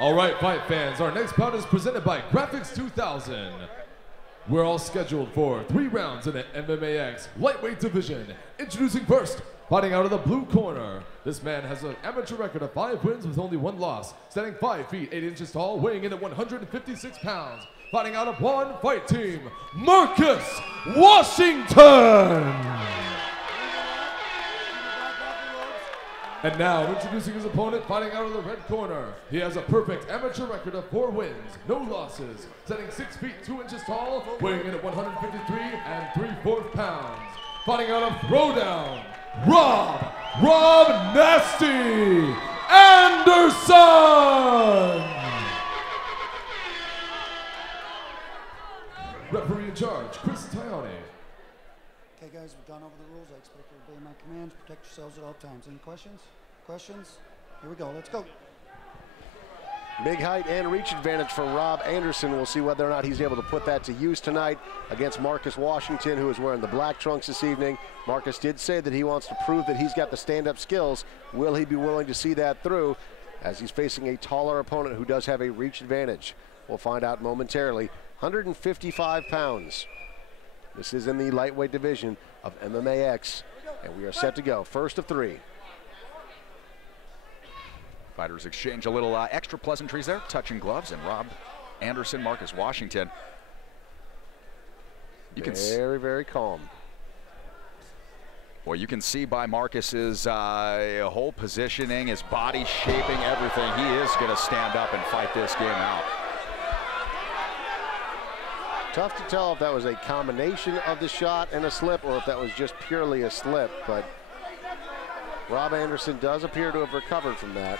All right, fight fans, our next bout is presented by Graphics 2000. We're all scheduled for 3 rounds in the MMAX lightweight division. Introducing first, fighting out of the blue corner. This man has an amateur record of 5 wins with only 1 loss, standing 5 feet 8 inches tall, weighing in at 156 pounds. Fighting out of One Fight Team, Marcus Washington. And now, introducing his opponent, fighting out of the red corner. He has a perfect amateur record of 4 wins, no losses, standing 6 feet 2 inches tall, weighing in at 153 3/4 pounds. Fighting out of Throwdown, Robb Nasty Anderson. Referee in charge, Chris Tione. Okay, guys, we've gone over the rules. I expect you to obey my commands. Protect yourselves at all times. Any questions? Questions? Here we go. Let's go. Big height and reach advantage for Robb Anderson. We'll see whether or not he's able to put that to use tonight against Marcus Washington, who is wearing the black trunks this evening. Marcus did say that he wants to prove that he's got the stand-up skills. Will he be willing to see that through as he's facing a taller opponent who does have a reach advantage? We'll find out momentarily. 155 pounds. This is in the lightweight division of MMAX, and we are set to go. First of 3. Fighters exchange a little extra pleasantries there, touching gloves, and Robb Anderson, Marcus Washington. You can very calm. Well, you can see by Marcus's whole positioning, his body shaping, everything. He is going to stand up and fight this game out. Tough to tell if that was a combination of the shot and a slip or if that was just purely a slip, but Robb Anderson does appear to have recovered from that.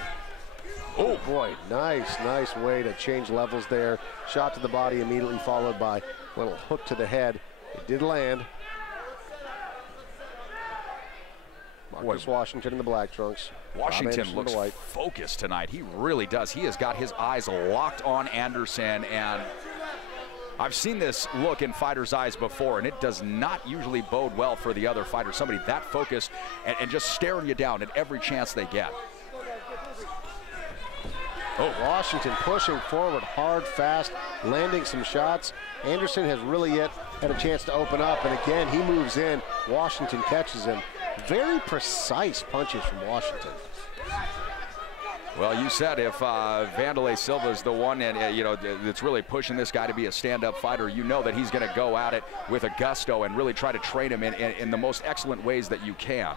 Oh boy, nice way to change levels there. Shot to the body immediately followed by a little hook to the head. It did land. Marcus Washington in the black trunks. Washington looks focused tonight. He really does. He has got his eyes locked on Anderson, and I've seen this look in fighters' eyes before, and it does not usually bode well for the other fighter. Somebody that focused and just staring you down at every chance they get. Oh, Washington pushing forward hard, fast, landing some shots. Anderson has really yet had a chance to open up, and again, he moves in. Washington catches him. Very precise punches from Washington. Well, you said if Wanderlei Silva is the one and you know that's really pushing this guy to be a stand-up fighter, you know that he's going to go at it with a gusto and really try to train him in the most excellent ways that you can.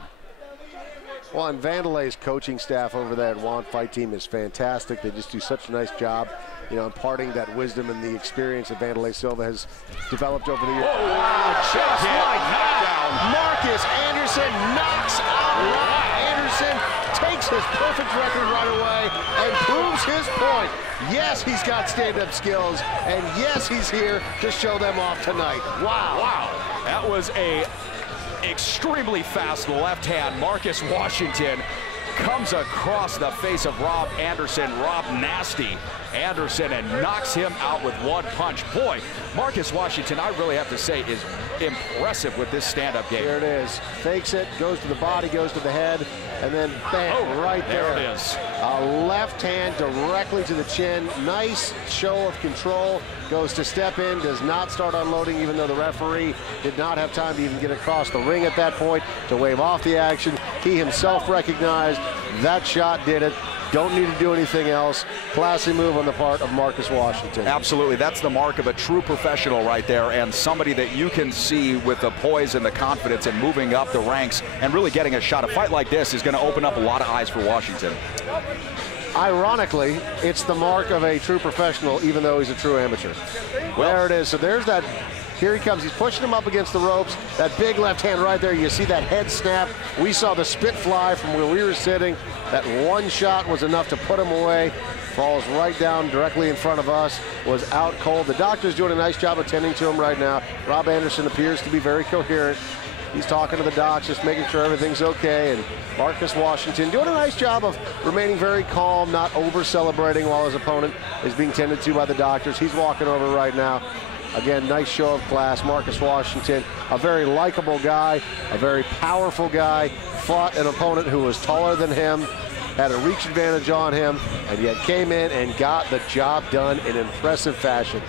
Well, and Wanderlei's coaching staff over there at One Fight Team is fantastic. They just do such a nice job, you know, imparting that wisdom and the experience that Wanderlei Silva has developed over the years. Oh, wow, just like that, Marcus Anderson knocks out Robb Anderson, takes his perfect record right away, and proves his point. Yes, he's got stand-up skills, and yes, he's here to show them off tonight. Wow. Wow, that was a extremely fast left hand. Marcus Washington comes across the face of Robb Anderson, Robb Nasty Anderson, and knocks him out with one punch. Boy, Marcus Washington, I really have to say, is impressive with this stand-up game. Here it is. Fakes it, goes to the body, goes to the head, and then bam, right there. There it is. A left hand directly to the chin. Nice show of control. Goes to step in, does not start unloading, even though the referee did not have time to even get across the ring at that point to wave off the action. He himself recognized that shot did it. Don't need to do anything else. Classy move on the part of Marcus Washington. Absolutely, that's the mark of a true professional right there, and somebody that you can see with the poise and the confidence and moving up the ranks and really getting a shot. A fight like this is going to open up a lot of eyes for Washington. Ironically, it's the mark of a true professional, even though he's a true amateur. Well, there it is. So there's that. Here he comes. He's pushing him up against the ropes. That big left hand right there. You see that head snap. We saw the spit fly from where we were sitting. That one shot was enough to put him away. Falls right down directly in front of us. Was out cold. The doctor's doing a nice job attending to him right now. Robb Anderson appears to be very coherent. He's talking to the docs, just making sure everything's okay. And Marcus Washington doing a nice job of remaining very calm, not over-celebrating while his opponent is being tended to by the doctors. He's walking over right now. Again, nice show of class. Marcus Washington, a very likable guy, a very powerful guy, fought an opponent who was taller than him, had a reach advantage on him, and yet came in and got the job done in impressive fashion.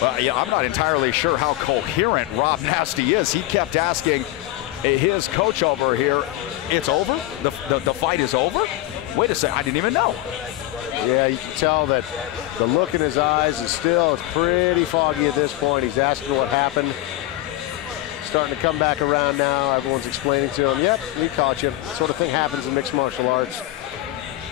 Well, yeah, I'm not entirely sure how coherent Robb Nasty is. He kept asking his coach over here, it's over? The fight is over? Wait a second, I didn't even know. Yeah, you can tell that the look in his eyes is still, it's pretty foggy at this point. He's asking what happened. Starting to come back around now. Everyone's explaining to him, yep, we caught you. That sort of thing happens in mixed martial arts.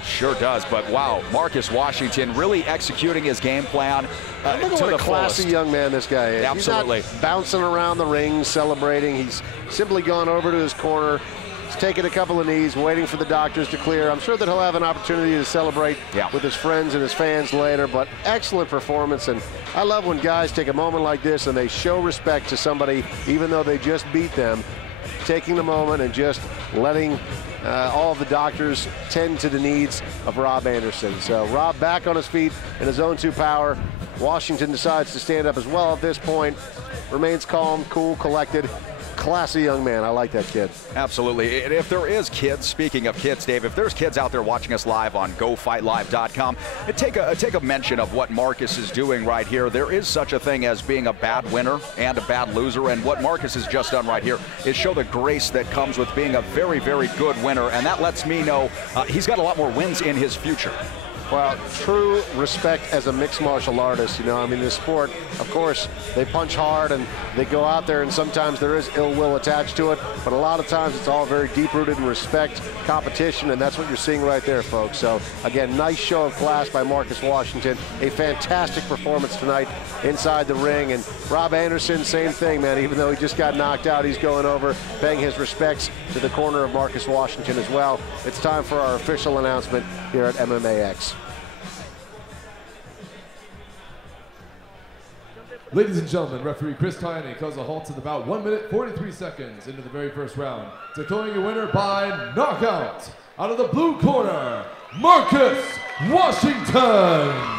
Sure does, but wow, Marcus Washington really executing his game plan Look to what the a classy fullest. young man this guy is. Absolutely. He's not bouncing around the ring, celebrating. He's simply gone over to his corner. He's taken a couple of knees, waiting for the doctors to clear. I'm sure that he'll have an opportunity to celebrate with his friends and his fans later, but excellent performance. And I love when guys take a moment like this and they show respect to somebody, even though they just beat them, taking the moment and just letting all of the doctors tend to the needs of Robb Anderson. So Robb back on his feet in his own 2 power. Washington decides to stand up as well at this point. Remains calm, cool, collected. Classy young man. I like that kid. Absolutely. And if there is kids, speaking of kids, Dave, if there's kids out there watching us live on GoFightLive.com, take a mention of what Marcus is doing right here. There is such a thing as being a bad winner and a bad loser, and what Marcus has just done right here is show the grace that comes with being a very, very good winner, and that lets me know he's got a lot more wins in his future. Well, true respect as a mixed martial artist. You know, I mean, this sport, of course, they punch hard and they go out there, and sometimes there is ill will attached to it, but a lot of times it's all very deep-rooted in respect, competition, and that's what you're seeing right there, folks. So, again, nice show of class by Marcus Washington. A fantastic performance tonight inside the ring, and Robb Anderson, same thing, man. Even though he just got knocked out, he's going over, paying his respects to the corner of Marcus Washington as well. It's time for our official announcement here at MMAX. Ladies and gentlemen, referee Chris Tierney calls a halt at about 1 minute 43 seconds into the very first round, declaring a winner by knockout out of the blue corner, Marcus Washington.